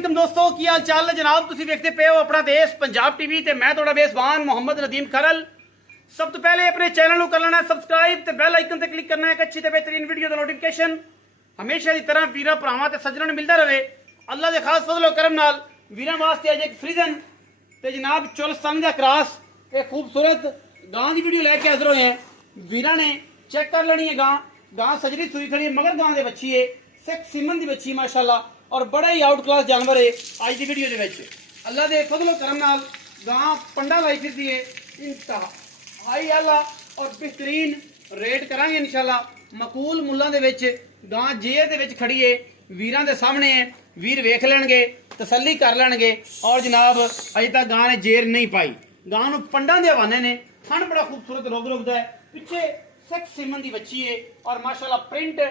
वालेकुम दोस्तों, की हाल चाल है जनाब। तुसीं देखते पे हो अपना देश पंजाब टीवी ते मैं थोड़ा बेसबान मोहम्मद नदीम खरल। सब तो पहले अपने चैनल को कर लेना सब्सक्राइब ते बेल आइकन ते क्लिक करना है। एक अच्छी ते बेहतरीन वीडियो का नोटिफिकेशन हमेशा की तरह वीरां भरावां ते सज्जनां नूं मिलता रहे। अल्लाह के खास फजलो करम नाल वीरां वास्ते अज एक फ्रीजन ते जनाब चोलस्तानी दा क्रॉस एक खूबसूरत गां की वीडियो लैके हाजिर होए हैं। वीरां ने चेक कर लेनी है गां सजरी सुई खड़ी है, मगर गां दे बच्ची है सिख सीमन की बच्ची माशाल्लाह और बड़ा ही आउट क्लास जानवर है। आज की वीडियो के अल्लाह के फजलो करम नाल गां पंडा लाई फिरती है। इंतहाई आला और बेहतरीन रेट करांगे इंशाल्लाह। मकूल मुल्लां दे विच गां जेर दे विच खड़ी है, वीरां दे सामने है। वीर वेख लैणगे, तसल्ली कर लैणगे। और जनाब अजे तक गां ने जेर नहीं पाई। गां नूं पंडा दे हवाने ने। थन बड़ा खूबसूरत रोग रोकदा है। पिछे सिख सीमन की बच्ची है और माशाल्लाह प्रिंट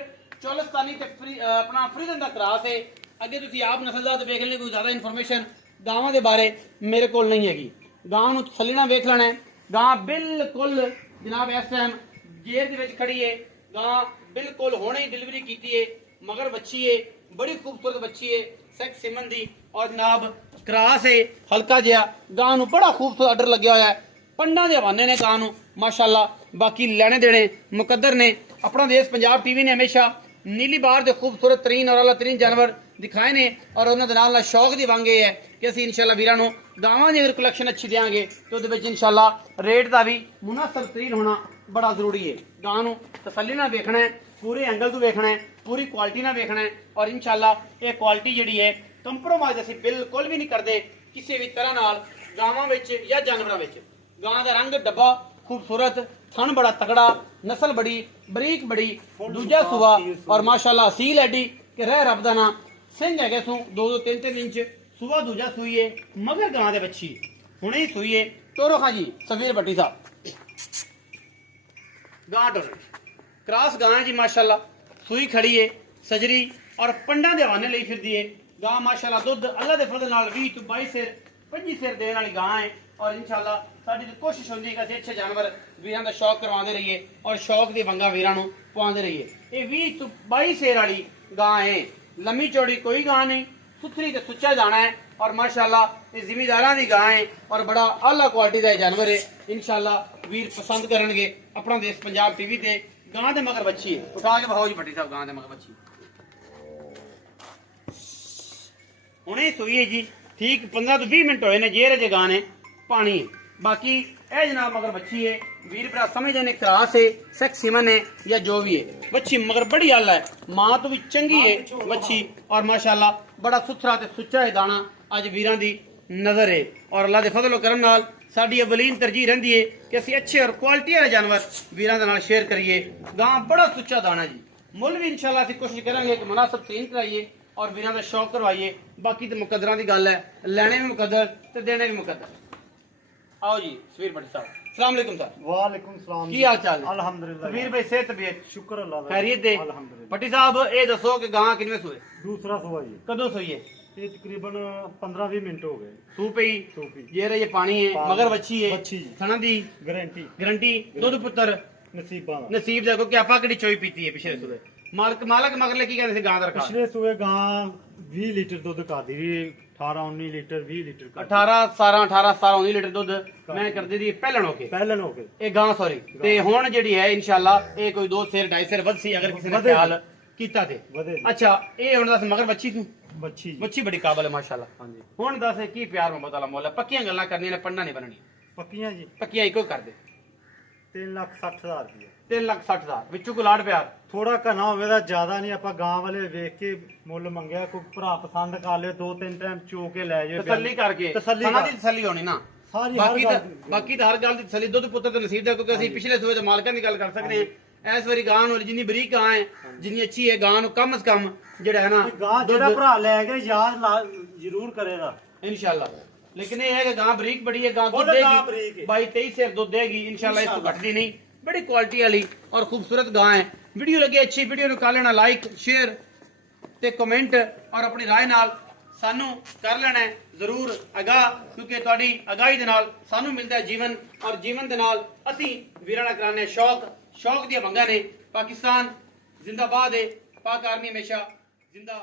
चोलस्तानी ते अपना फ्रीजन दा क्रॉस है। अगे तुसीं आप नस्लदार वेख लेने, कोई ज़्यादा इन्फॉर्मेशन गावां दे बारे मेरे कोल नहीं हैगी। गां नूं तसल्ली नाल वेख लेना है। गां बिल्कुल जनाब इस टाइम जेर दे विच खड़ी है। गां बिल्कुल हुणे ही डिलीवरी कीती है, मगर बच्ची है बड़ी खूबसूरत बच्ची है सिख सीमन दी। और जनाब क्रॉस है हल्का जिहा। गां नूं बड़ा खूबसूरत अडर लग्या होया है। पंडा दे हवाने ने गां नूं माशाल्लाह। बाकी लेने देने मुकद्दर ने। अपना देश पंजाब टीवी ने हमेशा नीली बार के खूबसूरत तरीन और अला तरीन जानवर दिखाए ने। और उन्होंने नाल शौक की वंग ये है कि असीं इंशाल्लाह वीरां नूं गावां दी अगर कलैक्शन अच्छी देंगे तो उहदे विच इंशाल्लाह रेट का भी मुनासिब तरीन होना बड़ा जरूरी है। गां नूं तसल्ली नाल वेखना है, पूरे एंगल तो वेखना है, पूरी क्वालिटी नाल वेखना है। और इंशाल्लाह ये क्वालिटी जिहड़ी है कंप्रोमाइज असीं बिल्कुल भी नहीं करते किसी भी तरह नाल गावां विच या जानवरां विच। गां दा रंग डब्बा खूबसूरत, थन बड़ा तगड़ा, नस्ल बड़ी बरीक बड़ी, दूजा सुबा और माशाल्लाह असील एडी कि रह रब दा नाम। सिंह है सू 2-3 इंच, सुबह दूजा सुई है, मगर गां दे बच्ची हुणे ही सुई है। टोरो खां जी सफीर भट्टी साहब गां टोरो क्रॉस गां है जी माशाल्लाह। सुई खड़ी है सजरी और पंडा दे हवाने लई फिरदी है। गां माशाल्लाह दुध अल्लाह दे फजल नाल 20 तो 22 सिर 25 सिर देने वाली गां है। और इंशाल्लाह साडी कोशिश होंदी है कि अच्छे जानवर वीरां दा शौक करवाते रहिए और शौक दी वंगा वीरां नूं पवांदे रहिए। ये 20 तो 22 सिर वाली गां है, लम्मी चौड़ी कोई गां नहीं, सुथरी ते सुच्चा दाना है। और माशाल्लाह ये जिमीदारां दी गां है और बड़ा आला क्वालिटी दा जानवर है। इंशाल्लाह वीर पसंद करनगे। अपना देश पंजाब टीवी ते गां दे मगर बच्ची है। उठा के बहाओ जी भट्टी साहब गां दे मगर बच्ची हुणे सुई है जी। ठीक 15 तो 20 मिनट होए ने। जेर जे गां ने पानी है। बाकी ए जनाब मगर बच्ची है, वीर भरा समझते ने क्रॉस है सिख सीमन है या जो भी है। बच्ची मगर बड़ी आला है, मां तो भी चंगी है बच्ची। और माशाल्लाह बड़ा सुथरा ते सुच्चा है दाना अज वीरां दी नजर है। और अल्लाह दे फजल करम नाल साडी अवलीन तरजीह रहिंदी है कि असीं अच्छे और क्वालिटी वाले जानवर वीरां दे नाल शेयर करिए। गां बड़ा सुच्चा दाना जी। मुल भी इंशाल्लाह असीं कोशिश करेंगे कि मुनासिब तरीन कराइए और वीरां दा शौक करवाइए। बाकी तो मुकद्दरां दी गल है, लैने भी मुकद्दर ते देने भी मुकद्दर। आओ जी सफीर भट्टी साहब, अस्सलाम वालेकुम सर। वालेकुम सलाम। की हाल चाल है? अल्हम्दुलिल्लाह। सफीर भाई सेहत तबीयत शुक्र अल्लाह दा। खैरियत दे? अल्हम्दुलिल्लाह। भट्टी साहब ये दसो कि गां किनवे सूए? दूसरा सुबह जी। कदों सूई है? ये तकरीबन 15-20 मिनट हो गए। सू पई सू पई। ये रही पानी है, मगर बच्ची है, बच्ची जी। थना दी गारंटी गारंटी दुध पुत्र नसीबा दा। नसीब देखो कि आपा किहड़ी चोई पीती है पिछले सूए। मालक मगरले की कहंदे सी गां दा रखा? पिछले सुबह गां 20 लीटर दुध करदी री। 18-19 लीटर 20 लीटर करदी। 18-17 लीटर दुध मैं करदी दी पहलन होके पहलन हो गए। ਇਹ ਗਾਂ ਸੌਰੀ ਤੇ ਹੁਣ ਜਿਹੜੀ ਹੈ ਇਨਸ਼ਾਅੱਲਾ ਇਹ ਕੋਈ 2 ਸਿਰ 2.5 ਸਿਰ ਵੱਧ ਸੀ ਅਗਰ ਕਿਸੇ ਨੇ ਖਿਆਲ ਕੀਤਾ ਤੇ। ਵਧੇ ਜੀ। ਅੱਛਾ ਇਹ ਹੁਣ ਦੱਸ ਮਗਰ ਬੱਚੀ ਤੂੰ ਬੱਚੀ ਜੀ। ਬੱਚੀ ਬੜੀ ਕਾਬਲ ਹੈ ਮਾਸ਼ਾਅੱਲਾ। ਹਾਂਜੀ ਹੁਣ ਦੱਸ ਕੀ ਪਿਆਰ ਮੁਹੱਬਤ ਵਾਲਾ ਮੁੱਲ ਹੈ। ਪੱਕੀਆਂ ਗੱਲਾਂ ਕਰਨੀਆਂ ਨੇ, ਪੰਡਾ ਨਹੀਂ ਬਣਨੀ। ਪੱਕੀਆਂ ਜੀ। ਪੱਕੀਆਂ ਇੱਕੋ ਕਰ ਦੇ। 3,60,000 ਰੁਪਏ। 3,60,000 ਵਿੱਚੋਂ ਕੋਈ ਲਾੜ ਪਿਆਰ ਥੋੜਾ ਘਣਾ ਹੋਵੇ ਤਾਂ ਜ਼ਿਆਦਾ ਨਹੀਂ। ਆਪਾਂ ਗਾਂ ਵਾਲੇ ਵੇਖ ਕੇ ਮੁੱਲ ਮੰਗਿਆ। ਕੋਈ ਭਰਾ ਪਸੰਦ ਕਰ ਲਿਓ 2-3 ਟਾਈਮ ਚੋ ਕੇ ਲੈ ਜਾਓ। ਤਸੱਲੀ ਕਰਕੇ ਤਸੱਲੀ ਖਾਣਾ ਦੀ ਤਸੱਲੀ ਹੋਣੀ ਨਾ। ਸਾਰੀ ਬਾਕੀ ਤਾਂ ਹਰ ਗੱਲ ਦੀ ਤਸੱਲੀ ਦੁੱਧ ਪੁੱਤਰ ਤੇ ਨਸੀਬ ਦਾ। ਕਿਉਂਕਿ ਅਸੀਂ ਪਿਛਲੇ ਸੂਏ ਦੇ ਮਾਲਕਾਂ ਦੀ ਗੱਲ ਕਰ ਸਕਦੇ ਹਾਂ। ਇਸ ਵਾਰੀ ਗਾਂ ਨੂੰ ਜਿੰਨੀ ਬਰੀਕ ਗਾਂ ਹੈ, ਜਿੰਨੀ ਅੱਛੀ ਹੈ ਗਾਂ ਨੂੰ ਕਮ ਸੇ ਕਮ ਜਿਹੜਾ ਹੈ ਨਾ ਗਾਂ ਜਿਹੜਾ ਭਰਾ ਲੈ ਕੇ ਯਾਦ ਜ਼ਰੂਰ ਕਰੇਗਾ इंशाल्लाह। लेकिन ये है कि गां बरीक बड़ी है, गां दूध गां देगी बरीक है। 22-23 से दूध देगी इंशाल्लाह। इसको घटती नहीं, बड़ी क्वालिटी वाली और खूबसूरत गां है। वीडियो लगी अच्छी वीडियो ਨੂੰ ਕਰ ਲੈਣਾ ਲਾਈਕ शेयर ਤੇ ਕਮੈਂਟ और अपनी राय ਨਾਲ ਸਾਨੂੰ ਕਰ ਲੈਣਾ ਜ਼ਰੂਰ ਅਗਾਹ। ਕਿਉਂਕਿ ਤੁਹਾਡੀ ਅਗਾਹੀ ਦੇ ਨਾਲ ਸਾਨੂੰ ਮਿਲਦਾ ਹੈ ਜੀਵਨ और ਜੀਵਨ ਦੇ ਨਾਲ ਅਸੀਂ ਵੀਰਾਂ ਨਾਲ ਕਰਾਉਂਦੇ ਸ਼ੌਕ ਦੀਆਂ ਵੰਗਾਂ ਨੇ। ਪਾਕਿਸਤਾਨ ਜ਼ਿੰਦਾਬਾਦ ਹੈ, ਪਾਕ ਆਰਮੀ ਹਮੇਸ਼ਾ ਜ਼ਿੰਦਾ।